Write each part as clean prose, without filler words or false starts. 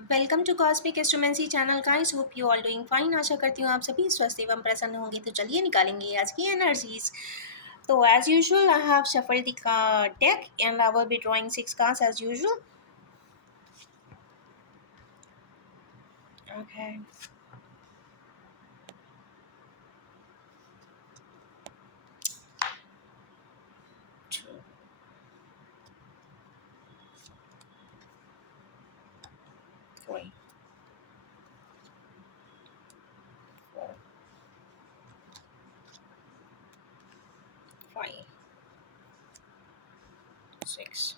Welcome to cosmic astromancy channel guys, hope you all doing fine. आशा करती हूँ आप सभी स्वस्थ एवं प्रसन्न होंगे। तो चलिए निकालेंगे आज की एनर्जीज। तो as usual I have shuffled the deck and I will be drawing 6 cards as usual. Okay, 2, 3, 4, 5, 6।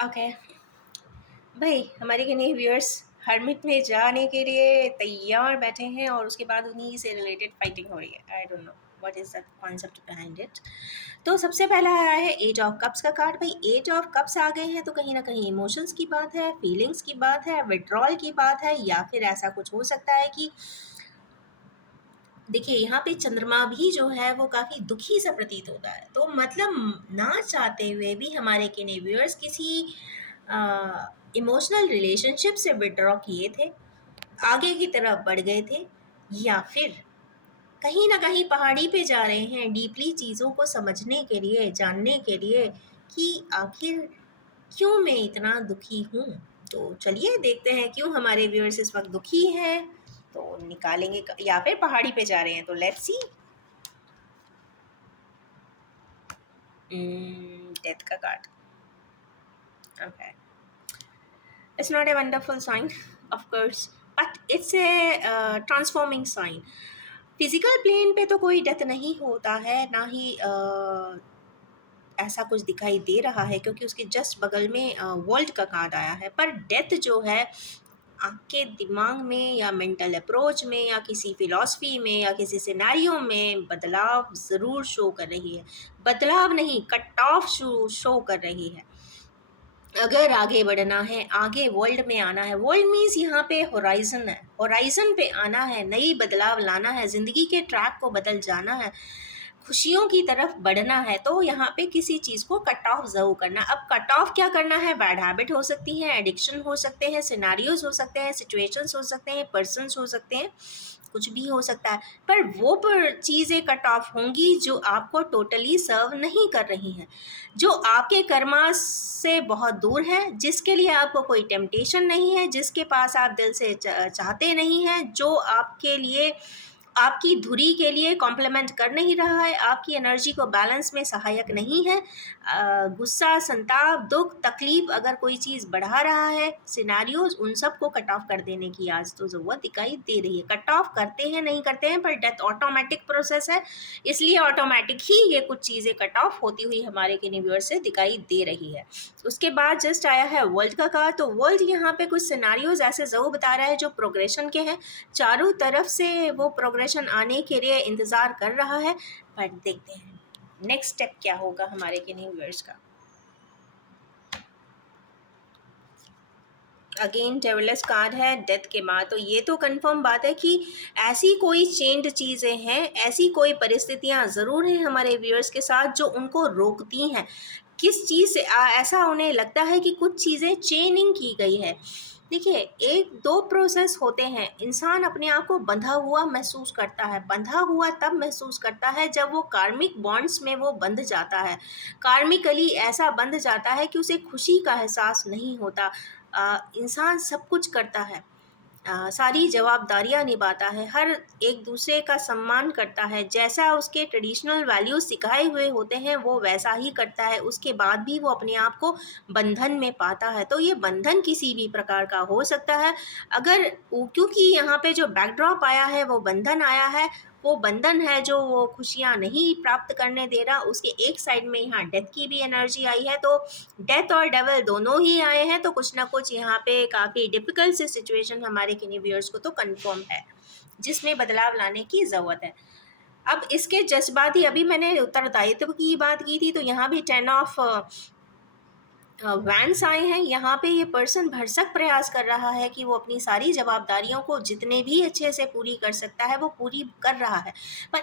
Okay भाई, हमारे के नए व्यूअर्स हरमिट में जाने के लिए तैयार बैठे हैं और उसके बाद उन्हीं से रिलेटेड फाइटिंग हो रही है। I don't know what is the concept behind it. तो सबसे पहला आया है एट ऑफ कप्स का कार्ड। भाई एट ऑफ कप्स आ गए हैं तो कहीं ना कहीं इमोशंस की बात है, फीलिंग्स की बात है, विड्रॉल की बात है, या फिर ऐसा कुछ हो सकता है कि देखिए यहाँ पे चंद्रमा भी जो है वो काफ़ी दुखी सा प्रतीत होता है। तो मतलब ना चाहते हुए भी हमारे किने व्यूअर्स किसी इमोशनल रिलेशनशिप से विड्रॉ किए थे, आगे की तरफ बढ़ गए थे, या फिर कहीं ना कहीं पहाड़ी पे जा रहे हैं डीपली चीज़ों को समझने के लिए, जानने के लिए कि आखिर क्यों मैं इतना दुखी हूँ। तो चलिए देखते हैं क्यों हमारे व्यूअर्स इस वक्त दुखी हैं। तो निकालेंगे या फिर पहाड़ी पे जा रहे हैं। तो लेट्स सी। डेथ का card. Okay, it's not a wonderful sign, of course, but it's a transforming sign. Physical plane पे तो कोई डेथ नहीं होता है, ना ही ऐसा कुछ दिखाई दे रहा है, क्योंकि उसके जस्ट बगल में वर्ल्ड का कार्ड आया है। पर डेथ जो है आपके दिमाग में या मेंटल अप्रोच में या किसी फिलॉसफी में या किसी सिनेरियो में बदलाव ज़रूर शो कर रही है। बदलाव नहीं, कट ऑफ शो कर रही है। अगर आगे बढ़ना है, आगे वर्ल्ड में आना है, वर्ल्ड मीन्स यहाँ पे होराइजन है, होराइजन पे आना है, नई बदलाव लाना है, ज़िंदगी के ट्रैक को बदल जाना है, खुशियों की तरफ बढ़ना है, तो यहाँ पे किसी चीज़ को कट ऑफ ज़रूर करना। अब कट ऑफ क्या करना है? बैड हैबिट हो सकती है, एडिक्शन हो सकते हैं, सिनारियोज हो सकते हैं, सिचुएशंस हो सकते हैं, पर्सन्स हो सकते हैं, कुछ भी हो सकता है। पर वो पर चीज़ें कट ऑफ होंगी जो आपको टोटली सर्व नहीं कर रही हैं, जो आपके कर्मा से बहुत दूर है, जिसके लिए आपको कोई टेम्पटेशन नहीं है, जिसके पास आप दिल से चाहते नहीं हैं, जो आपके लिए, आपकी धुरी के लिए कॉम्प्लीमेंट कर नहीं रहा है, आपकी एनर्जी को बैलेंस में सहायक नहीं है। गुस्सा, संताप, दुख, तकलीफ अगर कोई चीज़ बढ़ा रहा है, सिनारियोज, उन सब को कट ऑफ कर देने की आज तो ज़रूरत दिखाई दे रही है। कट ऑफ करते हैं नहीं करते हैं, पर डेथ ऑटोमेटिक प्रोसेस है, इसलिए ऑटोमेटिक ही ये कुछ चीज़ें कट ऑफ होती हुई हमारे किन्हीं व्यूअर्स से दिखाई दे रही है। उसके बाद जस्ट आया है वर्ल्ड का कार्ड। तो वर्ल्ड यहाँ पे कुछ सिनारियोज ऐसे ज़रूर बता रहा है जो प्रोग्रेशन के हैं, चारों तरफ से वो प्रोग्रेशन आने के लिए इंतज़ार कर रहा है। पर देखते हैं नेक्स्ट स्टेप क्या होगा हमारे किन्हीं व्यूअर्स का। अगेन टेवरलेस कार्ड है डेथ के बाद। तो ये तो कंफर्म बात है कि ऐसी कोई चेंज्ड चीज़ें हैं, ऐसी कोई परिस्थितियां ज़रूर हैं हमारे व्यूअर्स के साथ जो उनको रोकती हैं। किस चीज़ से ऐसा उन्हें लगता है कि कुछ चीज़ें चेनिंग की गई है। देखिए, एक दो प्रोसेस होते हैं। इंसान अपने आप को बंधा हुआ महसूस करता है, बंधा हुआ तब महसूस करता है जब वो कार्मिक बॉन्ड्स में वो बंध जाता है, कार्मिकली ऐसा बंध जाता है कि उसे खुशी का एहसास नहीं होता। इंसान सब कुछ करता है, सारी जवाबदारियां निभाता है, हर एक दूसरे का सम्मान करता है, जैसा उसके ट्रेडिशनल वैल्यूज सिखाए हुए होते हैं वो वैसा ही करता है। उसके बाद भी वो अपने आप को बंधन में पाता है। तो ये बंधन किसी भी प्रकार का हो सकता है। अगर क्योंकि यहाँ पे जो बैकड्रॉप आया है वो बंधन आया है, वो बंधन है जो वो खुशियाँ नहीं प्राप्त करने दे रहा। उसके एक साइड में यहाँ डेथ की भी एनर्जी आई है, तो डेथ और डेविल दोनों ही आए हैं। तो कुछ ना कुछ यहाँ पे काफ़ी डिफिकल्ट सी सिचुएशन हमारे किन्हीं व्यूअर्स को तो कंफर्म है, जिसमें बदलाव लाने की ज़रूरत है। अब इसके जज्बात ही, अभी मैंने उत्तरदायित्व की बात की थी, तो यहाँ भी 10 ऑफ वैंस आए हैं। यहाँ पे ये पर्सन भरसक प्रयास कर रहा है कि वो अपनी सारी जवाबदारियों को जितने भी अच्छे से पूरी कर सकता है वो पूरी कर रहा है। पर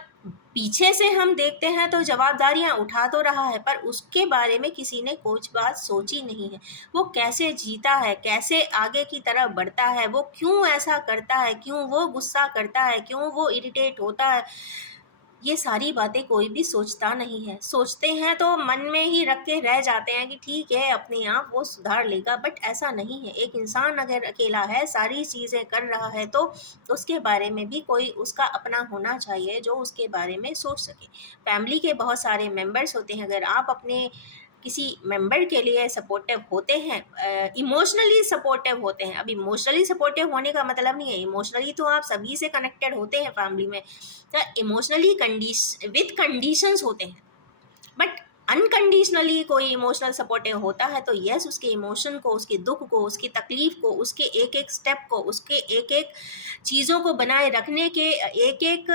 पीछे से हम देखते हैं तो जवाबदारियां उठा तो रहा है, पर उसके बारे में किसी ने कुछ बात सोची नहीं है। वो कैसे जीता है, कैसे आगे की तरफ बढ़ता है, वो क्यों ऐसा करता है, क्यों वो गुस्सा करता है, क्यों वो इरिटेट होता है, ये सारी बातें कोई भी सोचता नहीं है। सोचते हैं तो मन में ही रख के रह जाते हैं कि ठीक है अपने आप वो सुधार लेगा, बट ऐसा नहीं है। एक इंसान अगर अकेला है, सारी चीज़ें कर रहा है, तो उसके बारे में भी कोई उसका अपना होना चाहिए जो उसके बारे में सोच सके। फैमिली के बहुत सारे मेंबर्स होते हैं, अगर आप अपने किसी मेंबर के लिए सपोर्टिव होते हैं, इमोशनली सपोर्टिव होते हैं। अब इमोशनली सपोर्टिव होने का मतलब नहीं है, इमोशनली तो आप सभी से कनेक्टेड होते हैं फैमिली में, तो इमोशनली विथ कंडीशंस होते हैं। बट अनकंडीशनली कोई इमोशनल सपोर्टिव होता है तो यस, उसके इमोशन को, उसके दुख को, उसकी तकलीफ को, उसके एक एक स्टेप को, उसके एक एक चीज़ों को बनाए रखने के एक एक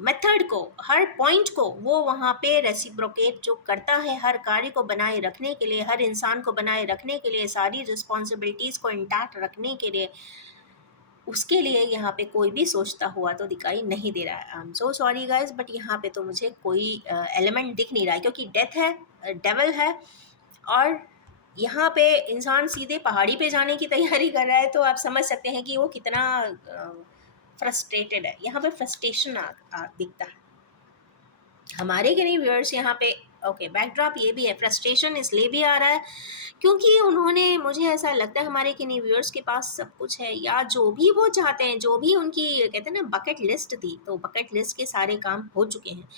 मेथड को, हर पॉइंट को वो वहाँ पे रेसिप्रोकेट जो करता है, हर कार्य को बनाए रखने के लिए, हर इंसान को बनाए रखने के लिए, सारी रिस्पॉन्सिबिलिटीज़ को इंटैक्ट रखने के लिए, उसके लिए यहाँ पे कोई भी सोचता हुआ तो दिखाई नहीं दे रहा है। I am so sorry guys, but यहाँ पे तो मुझे कोई एलिमेंट दिख नहीं रहा है, क्योंकि डेथ है, डेवल है, और यहाँ पे इंसान सीधे पहाड़ी पे जाने की तैयारी कर रहा है, तो आप समझ सकते हैं कि वो कितना फ्रस्ट्रेटेड है। यहाँ पे फ्रस्ट्रेशन दिखता है हमारे के नहीं व्यूअर्स यहाँ पे। ओके, बैकड्रॉप ये भी है, फ्रस्ट्रेशन इसलिए भी आ रहा है क्योंकि उन्होंने, मुझे ऐसा लगता है हमारे के नहीं व्यूअर्स के पास सब कुछ है, या जो भी वो चाहते हैं, जो भी उनकी कहते हैं ना बकेट लिस्ट थी, तो बकेट लिस्ट के सारे काम हो चुके हैं,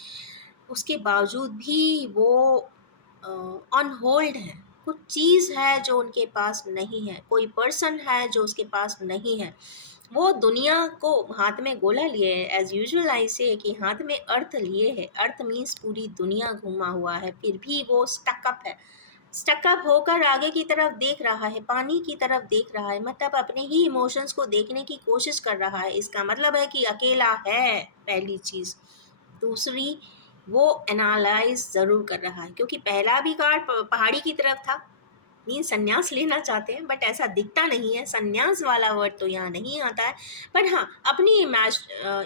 उसके बावजूद भी वो ऑन होल्ड है। कुछ चीज़ है जो उनके पास नहीं है, कोई पर्सन है जो उसके पास नहीं है। वो दुनिया को हाथ में गोला लिए है, एज यूजुअल आई से कि हाथ में अर्थ लिए है, अर्थ मीन्स पूरी दुनिया घूमा हुआ है, फिर भी वो स्टकअप है। स्टकअप होकर आगे की तरफ देख रहा है, पानी की तरफ देख रहा है, मतलब अपने ही इमोशंस को देखने की कोशिश कर रहा है। इसका मतलब है कि अकेला है, पहली चीज़। दूसरी, वो एनालाइज ज़रूर कर रहा है, क्योंकि पहला भी कार्ड पहाड़ी की तरफ था, मीन संन्यास लेना चाहते हैं, बट ऐसा दिखता नहीं है, संन्यास वाला वर्ड तो यहाँ नहीं आता है। बट हाँ, अपनी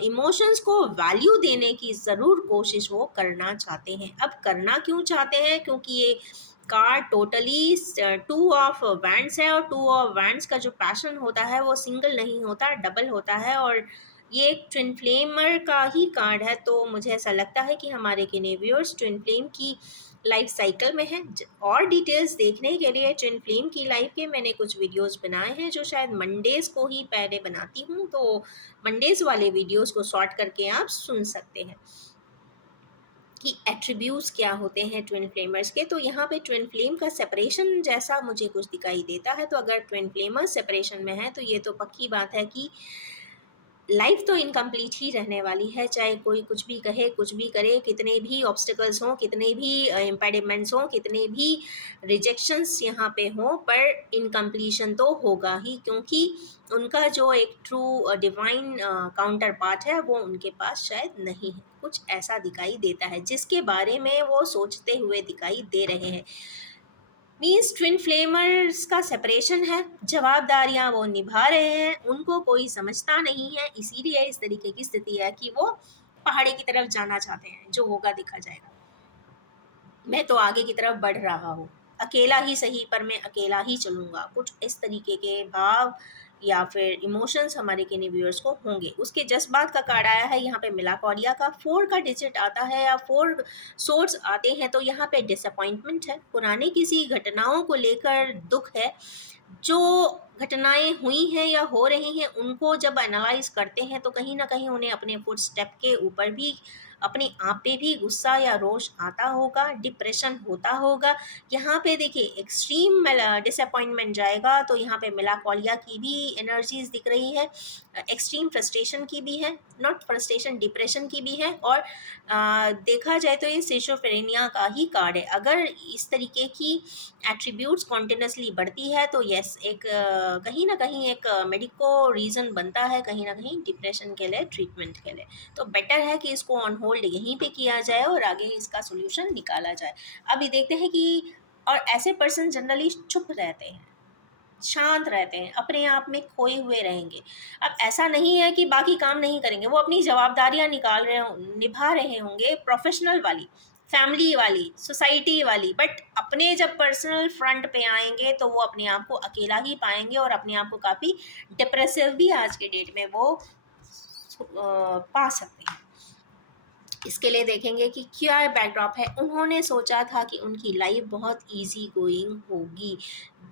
इमोशंस को वैल्यू देने की ज़रूर कोशिश वो करना चाहते हैं। अब करना क्यों चाहते हैं, क्योंकि ये card totally two of wands है, और टू ऑफ वैंड्स का जो पैशन होता है वो सिंगल नहीं होता, डबल होता है, और ये एक ट्विन फ्लेमर का ही कार्ड है। तो मुझे ऐसा लगता है कि हमारे व्यूअर्स ट्विन फ्लेम की लाइफ साइकिल में है। और डिटेल्स देखने के लिए ट्विन फ्लेम की लाइफ के मैंने कुछ वीडियोस बनाए हैं, जो शायद मंडेज़ को ही पहले बनाती हूँ, तो मंडेज़ वाले वीडियोस को सॉर्ट करके आप सुन सकते हैं कि एट्रीब्यूट्स क्या होते हैं ट्विन फ्लेमर्स के। तो यहाँ पे ट्विन फ्लेम का सेपरेशन जैसा मुझे कुछ दिखाई देता है। तो अगर ट्विन फ्लेमर्स सेपरेशन में है तो ये तो पक्की बात है कि लाइफ तो इनकम्प्लीट ही रहने वाली है, चाहे कोई कुछ भी कहे, कुछ भी करे, कितने भी ऑब्स्टिकल्स हों, कितने भी इम्पेडिमेंट्स हों, कितने भी रिजेक्शंस यहाँ पे हों, पर इनकम्प्लीशन तो होगा ही, क्योंकि उनका जो एक ट्रू डिवाइन काउंटर पार्ट है वो उनके पास शायद नहीं है। कुछ ऐसा दिखाई देता है जिसके बारे में वो सोचते हुए दिखाई दे रहे हैं। मीन्स ट्विन फ्लेमर्स का सेपरेशन है, जवाबदारियां वो निभा रहे हैं, उनको कोई समझता नहीं है, इसीलिए इस तरीके की स्थिति है कि वो पहाड़ी की तरफ जाना चाहते हैं। जो होगा देखा जाएगा, मैं तो आगे की तरफ बढ़ रहा हूँ, अकेला ही सही पर मैं अकेला ही चलूँगा, कुछ इस तरीके के भाव या फिर इमोशंस हमारे किन्हीं व्यूअर्स को होंगे। उसके जज्बात का कार्ड आया है यहाँ पे मिलाकॉरिया का, 4 का डिजिट आता है या 4 सोर्स आते हैं, तो यहाँ पे डिसअपॉइंटमेंट है, पुरानी किसी घटनाओं को लेकर दुख है। जो घटनाएं हुई हैं या हो रही हैं उनको जब एनालाइज करते हैं तो कहीं ना कहीं उन्हें अपने फुट स्टेप के ऊपर भी, अपने आप पे भी गुस्सा या रोष आता होगा, डिप्रेशन होता होगा। यहाँ पे देखिए एक्सट्रीम डिसअपॉइंटमेंट जाएगा, तो यहाँ पे मिलाकॉलिया की भी एनर्जीज दिख रही है, एक्सट्रीम फ्रस्ट्रेशन की भी है, नॉट फ्रस्ट्रेशन, डिप्रेशन की भी है, और देखा जाए तो ये सिजोफ्रेनिया का ही कार्ड है। अगर इस तरीके की एट्रीब्यूट्स कॉन्टिन्यूसली बढ़ती है तो यस, एक कहीं ना कहीं एक मेडिको रीज़न बनता है, कहीं ना कहीं डिप्रेशन के लिए, ट्रीटमेंट के लिए। तो बेटर है कि इसको ऑन होल्ड यहीं पे किया जाए और आगे इसका सोल्यूशन निकाला जाए। अभी देखते हैं कि, और ऐसे पर्सन जनरली चुप रहते हैं, शांत रहते हैं, अपने आप में खोए हुए रहेंगे। अब ऐसा नहीं है कि बाकी काम नहीं करेंगे, वो अपनी जवाबदारियाँ निभा रहे होंगे, प्रोफ़ेशनल वाली, फैमिली वाली, सोसाइटी वाली, बट अपने जब पर्सनल फ्रंट पे आएँगे तो वो अपने आप को अकेला ही पाएँगे और अपने आप को काफ़ी डिप्रेसिव भी आज के डेट में वो पा सकते हैं। इसके लिए देखेंगे कि क्या बैकड्रॉप है। उन्होंने सोचा था कि उनकी लाइफ बहुत इजी गोइंग होगी।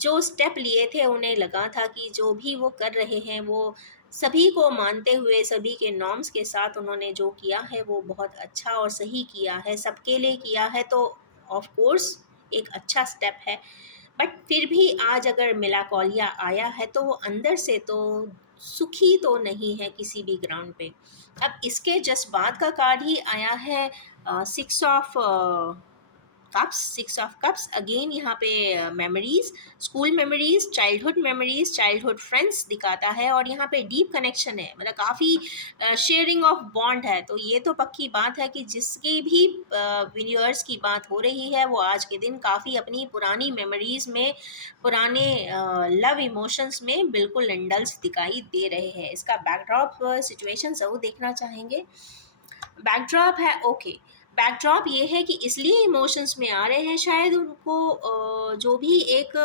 जो स्टेप लिए थे उन्हें लगा था कि जो भी वो कर रहे हैं वो सभी को मानते हुए, सभी के नॉर्म्स के साथ उन्होंने जो किया है वो बहुत अच्छा और सही किया है, सबके लिए किया है, तो ऑफ कोर्स एक अच्छा स्टेप है। बट फिर भी आज अगर मेलाकोलिया आया है तो वो अंदर से तो सुखी तो नहीं है किसी भी ग्राउंड पे। अब इसके जस्ट बाद का कार्ड ही आया है six of cups. Six of cups again यहाँ पे memories, school memories, childhood friends दिखाता है और यहाँ पे डीप कनेक्शन है, मतलब काफ़ी शेयरिंग ऑफ बॉन्ड है। तो ये तो पक्की बात है कि जिसकी भी व्यूअर्स की बात हो रही है वो आज के दिन काफ़ी अपनी पुरानी मेमोरीज में, पुराने लव इमोशंस में बिल्कुल इंडल्स दिखाई दे रहे हैं। इसका बैकड्रॉप सिचुएशन ज़रूर देखना चाहेंगे। बैकड्रॉप है ओके। बैकड्रॉप ये है कि इसलिए इमोशंस में आ रहे हैं, शायद उनको जो भी एक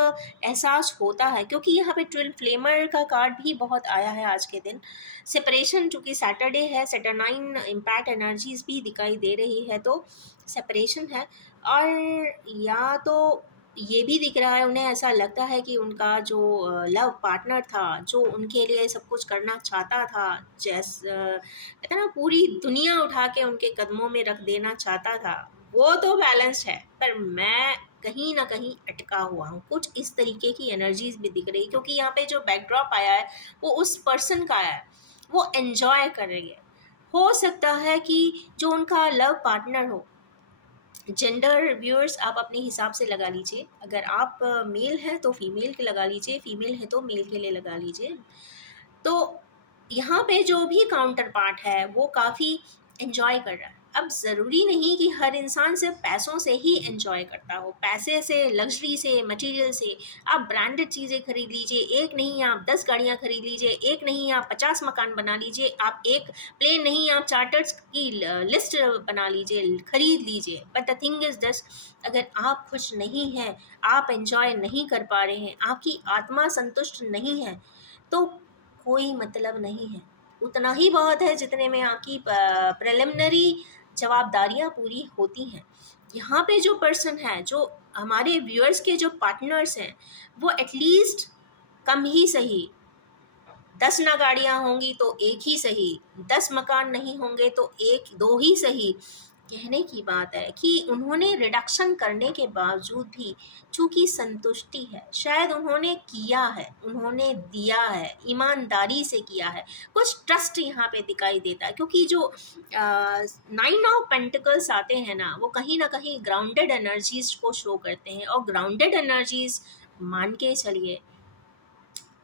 एहसास होता है, क्योंकि यहाँ पे ट्विन फ्लेमर का कार्ड भी बहुत आया है आज के दिन। सेपरेशन, चूँकि सैटरडे है, सैटरनाइन इम्पैक्ट एनर्जीज भी दिखाई दे रही है, तो सेपरेशन है। और या तो ये भी दिख रहा है, उन्हें ऐसा लगता है कि उनका जो लव पार्टनर था, जो उनके लिए सब कुछ करना चाहता था, कहते हैं ना पूरी दुनिया उठा के उनके कदमों में रख देना चाहता था, वो तो बैलेंस्ड है, पर मैं कहीं ना कहीं अटका हुआ हूँ। कुछ इस तरीके की एनर्जीज भी दिख रही, क्योंकि यहाँ पे जो बैकड्रॉप आया है वो उस पर्सन का आया है, वो एन्जॉय कर रही है। हो सकता है कि जो उनका लव पार्टनर हो, जेंडर व्यूअर्स आप अपने हिसाब से लगा लीजिए, अगर आप मेल हैं तो फीमेल के लगा लीजिए, फीमेल है तो मेल के लिए लगा लीजिए। तो यहाँ पे जो भी काउंटर पार्ट है वो काफ़ी एन्जॉय कर रहा है। अब ज़रूरी नहीं कि हर इंसान सिर्फ पैसों से ही एन्जॉय करता हो, पैसे से, लग्जरी से, मटेरियल से। आप ब्रांडेड चीज़ें खरीद लीजिए, एक नहीं आप 10 गाड़ियाँ खरीद लीजिए, एक नहीं आप 50 मकान बना लीजिए, आप एक प्लेन नहीं आप चार्टर्स की लिस्ट बना लीजिए, खरीद लीजिए। But the thing is this, अगर आप खुश नहीं हैं, आप एन्जॉय नहीं कर पा रहे हैं, आपकी आत्मा संतुष्ट नहीं है, तो कोई मतलब नहीं है। उतना ही बहुत है जितने में आपकी प्रिलिमिनरी जवाबदारियाँ पूरी होती हैं। यहाँ पे जो पर्सन है, जो हमारे व्यूअर्स के जो पार्टनर्स हैं, वो एटलीस्ट कम ही सही, 10 ना गाड़ियाँ होंगी तो एक ही सही, 10 मकान नहीं होंगे तो 1-2 ही सही। कहने की बात है कि उन्होंने रिडक्शन करने के बावजूद भी चूँकि संतुष्टि है, शायद उन्होंने किया है, उन्होंने दिया है, ईमानदारी से किया है, कुछ ट्रस्ट यहाँ पे दिखाई देता है, क्योंकि जो 9 ऑफ पेंटिकल्स आते हैं ना, वो कहीं न कहीं ग्राउंडेड एनर्जीज़ को शो करते हैं, और ग्राउंडेड एनर्जीज़ मान के चलिए,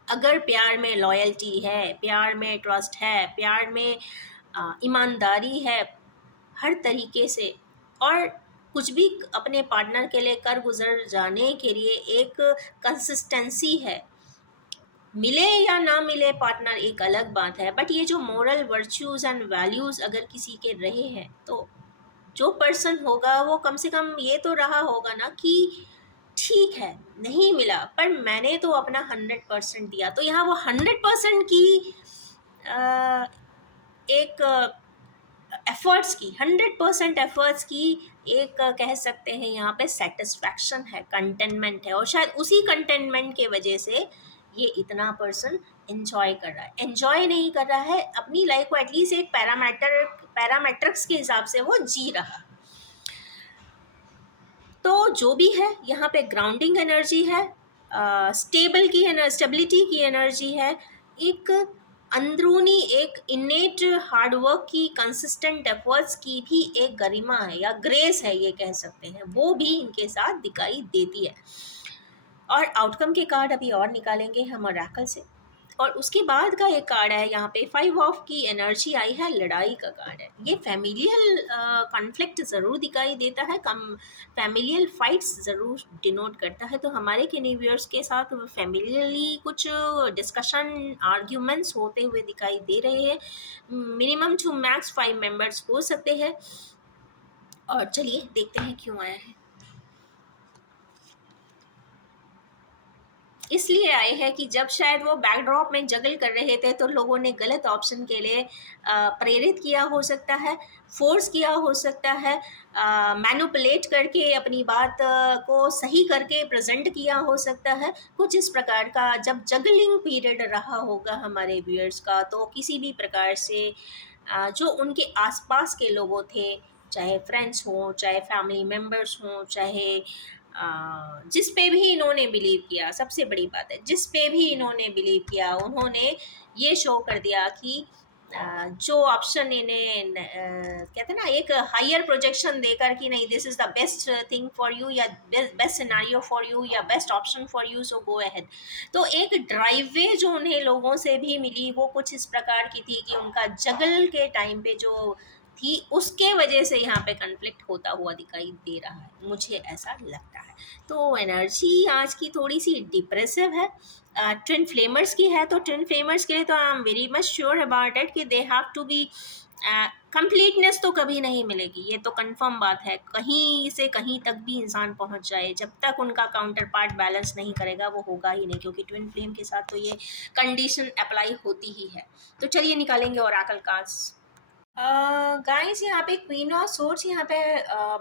अगर प्यार में लॉयल्टी है, प्यार में ट्रस्ट है, प्यार में ईमानदारी है हर तरीके से, और कुछ भी अपने पार्टनर के लिए कर गुजर जाने के लिए एक कंसिस्टेंसी है, मिले या ना मिले पार्टनर एक अलग बात है, बट ये जो मोरल वर्च्यूज़ एंड वैल्यूज़ अगर किसी के रहे हैं, तो जो पर्सन होगा वो कम से कम ये तो रहा होगा ना कि ठीक है, नहीं मिला पर मैंने तो अपना 100% दिया। तो यहाँ वो 100% की अ, एक एफ़र्ट्स की, 100% एफ़र्ट्स की एक कह सकते हैं यहाँ पे सैटिस्फैक्शन है, कंटेनमेंट है, और शायद उसी कंटेनमेंट के वजह से ये इतना पर्सन एन्जॉय कर रहा है। एन्जॉय नहीं कर रहा है, अपनी लाइफ़ को एटलीस्ट एक पैरामीट्रिक्स के हिसाब से वो जी रहा है। तो जो भी है यहाँ पे ग्राउंडिंग एनर्जी है, स्टेबिलिटी की एनर्जी है, एक अंदरूनी एक इनेट हार्डवर्क की, कंसिस्टेंट एफर्ट्स की भी एक गरिमा है या ग्रेस है, ये कह सकते हैं, वो भी इनके साथ दिखाई देती है। और आउटकम के कार्ड अभी और निकालेंगे हम ओरेकल से। और उसके बाद का एक कार्ड है यहाँ पे 5 ऑफ की एनर्जी आई है, लड़ाई का कार्ड है। ये फैमिलियल कॉन्फ्लिक्ट ज़रूर दिखाई देता है, कम फैमिलियल फाइट्स ज़रूर डिनोट करता है। तो हमारे कैनिवियर्स के साथ फैमिलियली कुछ डिस्कशन आर्ग्यूमेंट्स होते हुए दिखाई दे रहे हैं। मिनिमम टू मैक्स 5 मेंबर्स हो सकते हैं। और चलिए देखते हैं क्यों आया है। इसलिए आए हैं कि जब शायद वो बैकड्रॉप में जगल कर रहे थे तो लोगों ने गलत ऑप्शन के लिए प्रेरित किया हो सकता है, फोर्स किया हो सकता है, मैनिपुलेट करके अपनी बात को सही करके प्रेजेंट किया हो सकता है। कुछ इस प्रकार का जब जगलिंग पीरियड रहा होगा हमारे व्यूअर्स का, तो किसी भी प्रकार से जो उनके आसपास के लोगों थे, चाहे फ्रेंड्स हों, चाहे फैमिली मेम्बर्स हों, चाहे जिस पे भी इन्होंने बिलीव किया, सबसे बड़ी बात है जिस पे भी इन्होंने बिलीव किया, उन्होंने ये शो कर दिया कि जो ऑप्शन इन्हें कहते हैं ना, एक हायर प्रोजेक्शन देकर कि नहीं, this is the best thing for you, या बेस्ट सिनारियो फॉर यू, या best option for you, so go ahead. तो एक ड्राइव वे जो उन्हें लोगों से भी मिली वो कुछ इस प्रकार की थी कि उनका जगल के टाइम पे जो थी उसके वजह से यहाँ पे कन्फ्लिक्ट होता हुआ दिखाई दे रहा है, मुझे ऐसा लगता है। तो एनर्जी आज की थोड़ी सी डिप्रेसिव है। ट्विन फ्लेमर्स की है, तो ट्विन फ्लेमर्स के लिए तो I am very much sure about it कि they have to be completeness तो कभी नहीं मिलेगी, ये तो कंफर्म बात है। कहीं से कहीं तक भी इंसान पहुंच जाए, जब तक उनका काउंटर पार्ट बैलेंस नहीं करेगा वो होगा ही नहीं, क्योंकि ट्विन फ्लेम के साथ तो ये कंडीशन अप्लाई होती ही है। तो चलिए निकालेंगे ओरेकल कार्ड्स। गाइस यहाँ पे क्वीन ऑफ सोर्ड्स यहाँ पे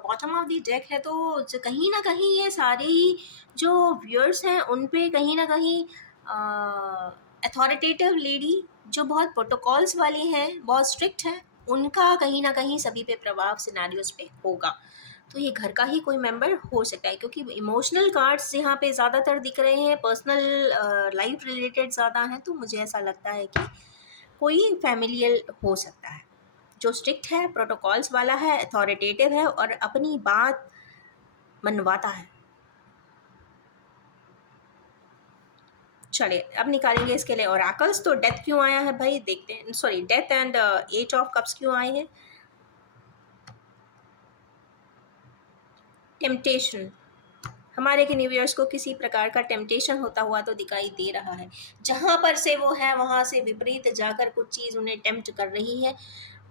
बॉटम ऑफ द डेक है, तो कहीं ना कहीं ये सारे ही जो व्यूअर्स हैं उन पे कहीं ना कहीं अथॉरिटेटिव लेडी जो बहुत प्रोटोकॉल्स वाली हैं, बहुत स्ट्रिक्ट हैं, उनका कहीं ना कहीं सभी पे प्रभाव सिनारियोस पे होगा। तो ये घर का ही कोई मेंबर हो सकता है, क्योंकि इमोशनल कार्ड्स यहाँ पे ज़्यादातर दिख रहे हैं, पर्सनल लाइफ रिलेटेड ज़्यादा हैं। तो मुझे ऐसा लगता है कि कोई फैमिलियल हो सकता है जो स्ट्रिक्ट है, प्रोटोकॉल्स वाला है, अथॉरिटेटिव है और अपनी बात मनवाता है। चलिए अब निकालेंगे इसके लिए ओरेकल्स। तो डेथ क्यों आया है भाई, देखते हैं। Sorry, death and 8 of cups क्यों आए हैं। टेम्पटेशन, हमारे के न्यूयर्स को किसी प्रकार का टेम्पटेशन होता हुआ तो दिखाई दे रहा है। जहाँ पर से वो है वहाँ से विपरीत जाकर कुछ चीज़ उन्हें टेम्प्ट कर रही है,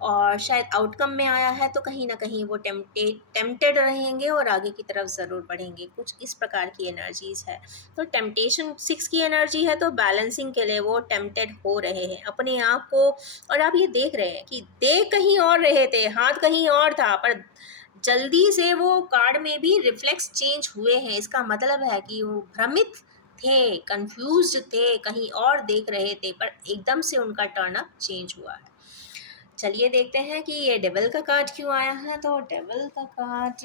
और शायद आउटकम में आया है तो कहीं ना कहीं वो टेम्प्टेड रहेंगे और आगे की तरफ ज़रूर बढ़ेंगे। कुछ इस प्रकार की एनर्जीज़ है। तो टेम्पटेशन 6 की एनर्जी है, तो बैलेंसिंग के लिए वो टेम्प्टेड हो रहे हैं अपने आप को। और आप ये देख रहे हैं कि देख कहीं और रहे थे, हाथ कहीं और था, पर जल्दी से वो कार्ड में भी रिफ्लेक्स चेंज हुए हैं। इसका मतलब है कि वो भ्रमित थे, कंफ्यूज्ड थे, कहीं और देख रहे थे, पर एकदम से उनका टर्न अप चेंज हुआ है। चलिए देखते हैं कि ये डेविल का कार्ड क्यों आया है। तो डेविल का कार्ड,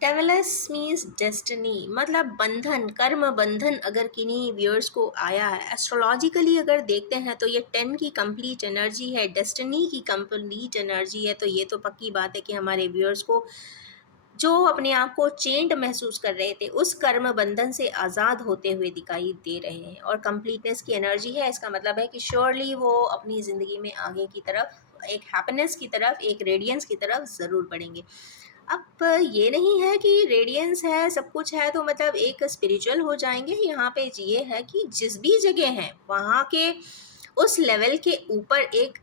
डेविलस मीन्स डेस्टिनी, मतलब बंधन, कर्म बंधन अगर किन्हीं व्यूअर्स को आया है। एस्ट्रोलॉजिकली अगर देखते हैं तो ये 10 की कंप्लीट एनर्जी है, डेस्टिनी की कंप्लीट एनर्जी है। तो ये तो पक्की बात है कि हमारे व्यूअर्स को जो अपने आप को चेंड महसूस कर रहे थे उस कर्म बंधन से आज़ाद होते हुए दिखाई दे रहे हैं, और कंप्लीटनेस की एनर्जी है। इसका मतलब है कि श्योरली वो अपनी ज़िंदगी में आगे की तरफ, एक हैप्पीनेस की तरफ, एक रेडियंस की तरफ ज़रूर बढ़ेंगे। अब ये नहीं है कि रेडियंस है, सब कुछ है तो मतलब एक स्पिरिचुअल हो जाएंगे। यहाँ पे ये है कि जिस भी जगह हैं वहाँ के उस लेवल के ऊपर एक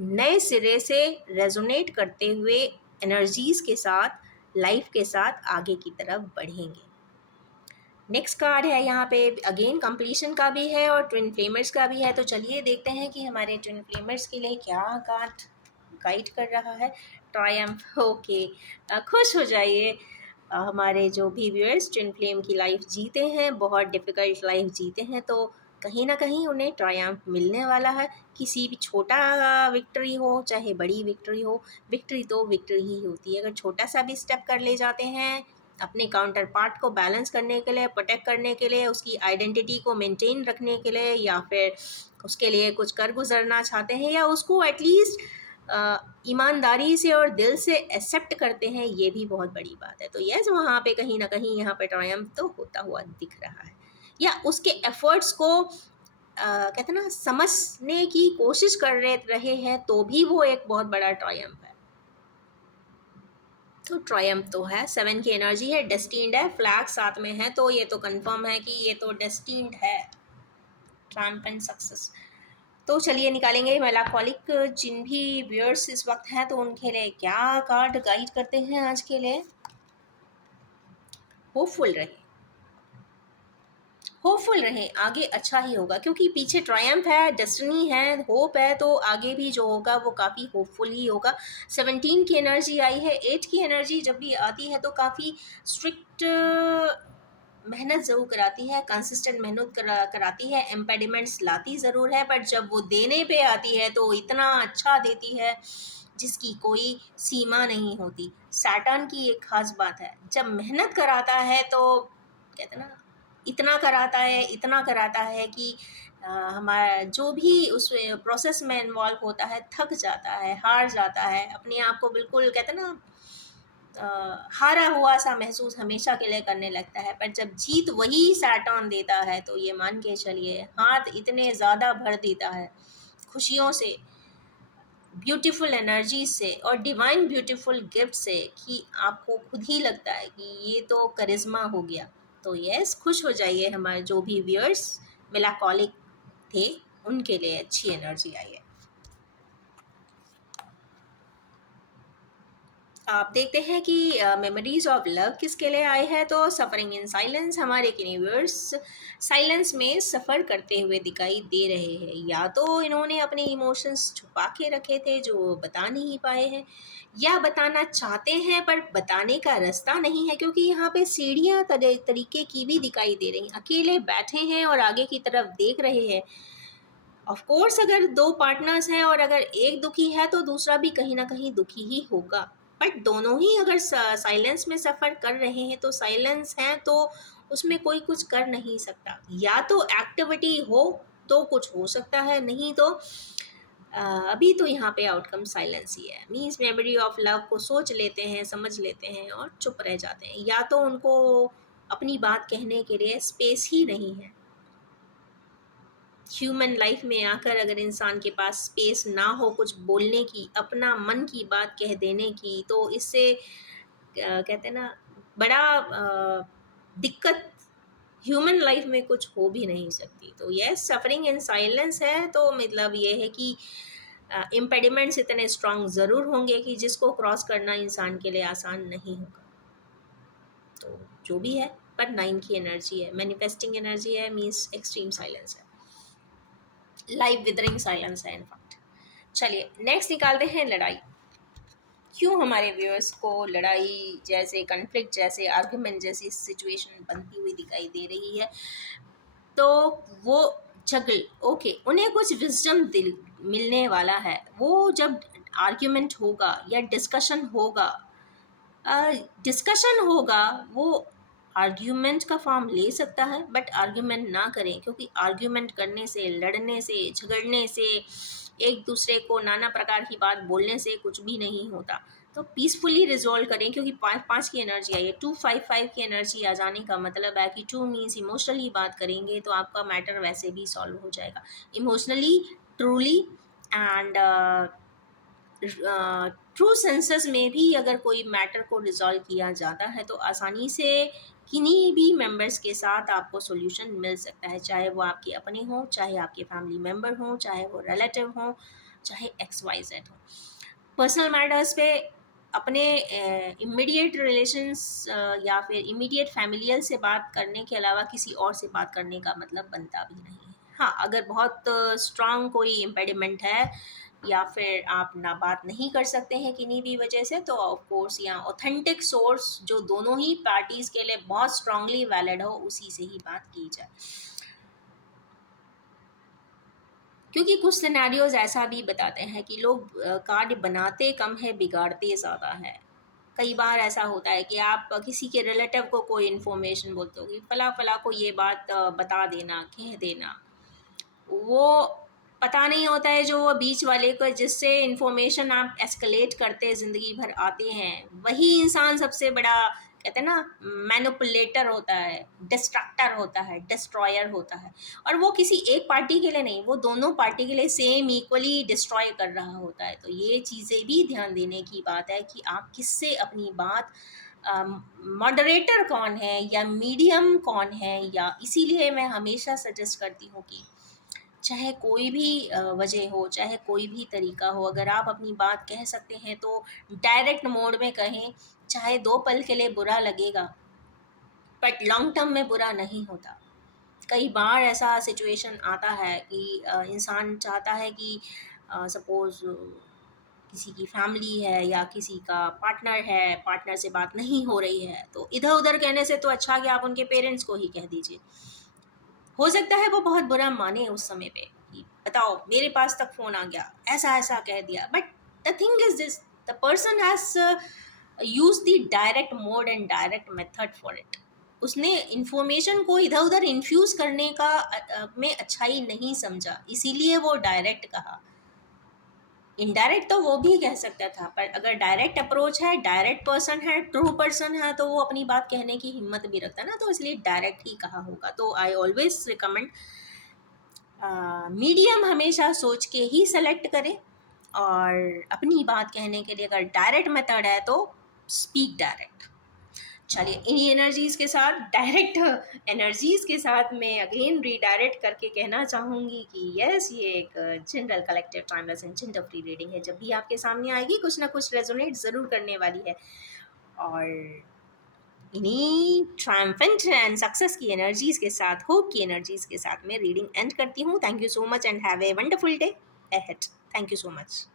नए सिरे से रेजोनेट करते हुए एनर्जीज़ के साथ, लाइफ के साथ आगे की तरफ बढ़ेंगे। नेक्स्ट कार्ड है यहाँ पे, अगेन कंप्लीशन का भी है और ट्विन फ्लेमर्स का भी है। तो चलिए देखते हैं कि हमारे ट्विन फ्लेमर्स के लिए क्या कार्ड गाइड कर रहा है। ट्रायम्फ, ओके, खुश हो जाइए। हमारे जो भी व्यूअर्स ट्विन फ्लेम की लाइफ जीते हैं, बहुत डिफ़िकल्ट लाइफ जीते हैं, तो कहीं ना कहीं उन्हें ट्रायम्फ मिलने वाला है। किसी भी छोटा विक्ट्री हो चाहे बड़ी विक्ट्री हो, विक्ट्री तो विक्ट्री ही होती है। अगर छोटा सा भी स्टेप कर ले जाते हैं अपने काउंटर पार्ट को बैलेंस करने के लिए, प्रोटेक्ट करने के लिए, उसकी आइडेंटिटी को मेंटेन रखने के लिए, या फिर उसके लिए कुछ कर गुजरना चाहते हैं, या उसको एटलीस्ट ईमानदारी से और दिल से एक्सेप्ट करते हैं, ये भी बहुत बड़ी बात है। तो यस, वहाँ पे कहीं न कहीं यहाँ पे ट्रायम्फ तो होता हुआ दिख रहा है, या उसके एफ़र्ट्स को कहते हैं ना समझने की कोशिश कर रहे हैं, तो भी वो एक बहुत बड़ा ट्रायम्फ है। तो ट्रायम्फ तो है, 7 की एनर्जी है, डेस्टिन्ड है, फ्लैग साथ में है, तो ये तो कंफर्म है कि ये तो डेस्टिन्ड है, ट्रायम्फ एंड सक्सेस। तो चलिए निकालेंगे मेलांकोलिक जिन भी व्यूअर्स इस वक्त हैं, तो उनके लिए क्या कार्ड गाइड करते हैं आज के लिए। होपफुल रहे, होपफुल रहें, आगे अच्छा ही होगा, क्योंकि पीछे ट्रायम्फ है, डेस्टिनी है, होप है, तो आगे भी जो होगा वो काफ़ी होपफुल ही होगा। 17 की एनर्जी आई है, 8 की एनर्जी जब भी आती है तो काफ़ी स्ट्रिक्ट मेहनत ज़रूर कराती है, कंसिस्टेंट मेहनत कराती है, इम्पेडिमेंट्स लाती ज़रूर है, पर जब वो देने पे आती है तो इतना अच्छा देती है जिसकी कोई सीमा नहीं होती। सैटर्न की एक ख़ास बात है, जब मेहनत कराता है तो कहते हैं ना इतना कराता है कि हमारा जो भी उस प्रोसेस में इन्वॉल्व होता है थक जाता है, हार जाता है, अपने आप को बिल्कुल कहते हैं ना हारा हुआ सा महसूस हमेशा के लिए करने लगता है। पर जब जीत वही सैटर्न देता है तो ये मान के चलिए हाथ इतने ज़्यादा भर देता है खुशियों से, ब्यूटीफुल एनर्जी से और डिवाइन ब्यूटीफुल गिफ्ट से कि आपको खुद ही लगता है कि ये तो करिश्मा हो गया। तो यस, खुश हो जाइए, हमारे जो भी व्यूअर्स मेलांकोलिक थे उनके लिए अच्छी एनर्जी आई है। आप देखते हैं कि मेमोरीज ऑफ लव किसके लिए आए हैं, तो सफरिंग इन साइलेंस हमारे यूनिवर्स साइलेंस में सफ़र करते हुए दिखाई दे रहे हैं। या तो इन्होंने अपने इमोशंस छुपा के रखे थे जो बता नहीं पाए हैं, या बताना चाहते हैं पर बताने का रास्ता नहीं है, क्योंकि यहाँ पे सीढ़ियाँ तरीके की भी दिखाई दे रही, अकेले बैठे हैं और आगे की तरफ देख रहे हैं। ऑफ कोर्स अगर दो पार्टनर्स हैं और अगर एक दुखी है तो दूसरा भी कहीं ना कहीं दुखी ही होगा, बट दोनों ही अगर साइलेंस में सफ़र कर रहे हैं तो साइलेंस है तो उसमें कोई कुछ कर नहीं सकता। या तो एक्टिविटी हो तो कुछ हो सकता है, नहीं तो अभी तो यहाँ पे आउटकम साइलेंस ही है। मीन्स मेमोरी ऑफ लव को सोच लेते हैं, समझ लेते हैं और चुप रह जाते हैं, या तो उनको अपनी बात कहने के लिए स्पेस ही नहीं है। ह्यूमन लाइफ में आकर अगर इंसान के पास स्पेस ना हो कुछ बोलने की, अपना मन की बात कह देने की, तो इससे कहते हैं ना बड़ा दिक्कत ह्यूमन लाइफ में कुछ हो भी नहीं सकती। तो यस, सफरिंग इन साइलेंस है तो मतलब ये है कि इम्पेडिमेंट्स इतने स्ट्रांग ज़रूर होंगे कि जिसको क्रॉस करना इंसान के लिए आसान नहीं होगा। तो जो भी है, पर 9 की एनर्जी है, मैनिफेस्टिंग एनर्जी है, मीन्स एक्सट्रीम साइलेंस है, लाइव विदरिंग साइलेंस है इनफैक्ट। चलिए नेक्स्ट निकालते हैं लड़ाई। क्यों हमारे व्यूअर्स को लड़ाई जैसे कन्फ्लिक्ट जैसे आर्गुमेंट जैसी सिचुएशन बनती हुई दिखाई दे रही है, तो वो जगल ओके, उन्हें कुछ विजडम दिल मिलने वाला है। वो जब आर्ग्यूमेंट होगा या डिस्कशन होगा, वो आर्ग्यूमेंट का फॉर्म ले सकता है, बट आर्ग्यूमेंट ना करें, क्योंकि आर्ग्यूमेंट करने से, लड़ने से, झगड़ने से, एक दूसरे को नाना प्रकार की बात बोलने से कुछ भी नहीं होता। तो पीसफुली रिजॉल्व करें, क्योंकि 5 की एनर्जी आई है, 255 की एनर्जी आ जाने का मतलब है कि 2 मीन्स इमोशनली बात करेंगे तो आपका मैटर वैसे भी सॉल्व हो जाएगा, emotionally, truly and true senses में भी अगर कोई मैटर को रिजॉल्व किया जाता है तो आसानी से किन्हीं भी मेंबर्स के साथ आपको सॉल्यूशन मिल सकता है, चाहे वो आपके अपने हों, चाहे आपके फैमिली मेंबर हों, चाहे वो रिलेटिव हों, चाहे XYZ हो। पर्सनल मैटर्स पे अपने इमीडिएट रिलेशंस या फिर इमीडिएट फैमिलियल से बात करने के अलावा किसी और से बात करने का मतलब बनता भी नहीं है। हाँ, अगर बहुत स्ट्रांग कोई इम्पेडिमेंट है या फिर आप ना बात नहीं कर सकते हैं किन्हीं भी वजह से, तो ऑफ कोर्स यहाँ ऑथेंटिक सोर्स जो दोनों ही पार्टीज़ के लिए बहुत स्ट्रांगली वैलिड हो उसी से ही बात की जाए, क्योंकि कुछ सिनेरियोज ऐसा भी बताते हैं कि लोग कार्ड बनाते कम है बिगाड़ते ज़्यादा है। कई बार ऐसा होता है कि आप किसी के रिलेटिव को कोई इन्फॉर्मेशन बोलते हो कि फला फला को ये बात बता देना, कह देना, वो पता नहीं होता है जो वो बीच वाले को, जिससे इन्फॉर्मेशन आप एस्केलेट करते ज़िंदगी भर आते हैं, वही इंसान सबसे बड़ा, कहते हैं ना, मैनिपुलेटर होता है, डिस्ट्रक्टर होता है, डिस्ट्रॉयर होता है। और वो किसी एक पार्टी के लिए नहीं, वो दोनों पार्टी के लिए सेम इक्वली डिस्ट्रॉय कर रहा होता है। तो ये चीज़ें भी ध्यान देने की बात है कि आप किससे अपनी बात, मॉडरेटर कौन है या मीडियम कौन है, या इसीलिए मैं हमेशा सजेस्ट करती हूँ कि चाहे कोई भी वजह हो, चाहे कोई भी तरीका हो, अगर आप अपनी बात कह सकते हैं तो डायरेक्ट मोड में कहें। चाहे 2 पल के लिए बुरा लगेगा, बट लॉन्ग टर्म में बुरा नहीं होता। कई बार ऐसा सिचुएशन आता है कि इंसान चाहता है कि सपोज़ किसी की फैमिली है या किसी का पार्टनर है, पार्टनर से बात नहीं हो रही है, तो इधर-उधर कहने से तो अच्छा कि आप उनके पेरेंट्स को ही कह दीजिए। हो सकता है वो बहुत बुरा माने उस समय पे कि बताओ मेरे पास तक फ़ोन आ गया, ऐसा-ऐसा कह दिया। But the thing is this, the person has used the direct mode and direct method for it. उसने इन्फॉर्मेशन को इधर-उधर इन्फ्यूज़ करने का में अच्छाई नहीं समझा, इसीलिए वो डायरेक्ट कहा। इनडायरेक्ट तो वो भी कह सकता था, पर अगर डायरेक्ट अप्रोच है, डायरेक्ट पर्सन है, ट्रू पर्सन है, तो वो अपनी बात कहने की हिम्मत भी रखता है ना, तो इसलिए डायरेक्ट ही कहा होगा। तो आई ऑलवेज रिकमेंड मीडियम हमेशा सोच के ही सेलेक्ट करें। और अपनी बात कहने के लिए अगर डायरेक्ट मेथड है तो स्पीक डायरेक्ट। चलिए, इन्हीं एनर्जीज़ के साथ, डायरेक्ट एनर्जीज़ के साथ, मैं अगेन रीडायरेक्ट करके कहना चाहूँगी कि यस, ये एक general collective timeless and gender free reading है। जब भी आपके सामने आएगी कुछ ना कुछ रेजोनेट ज़रूर करने वाली है। और इन्हीं ट्रायम्फेंट एंड सक्सेस की एनर्जीज़ के साथ, होप की एनर्जीज़ के साथ मैं रीडिंग एंड करती हूँ। Thank you so much and have a wonderful day ahead. Thank you so much.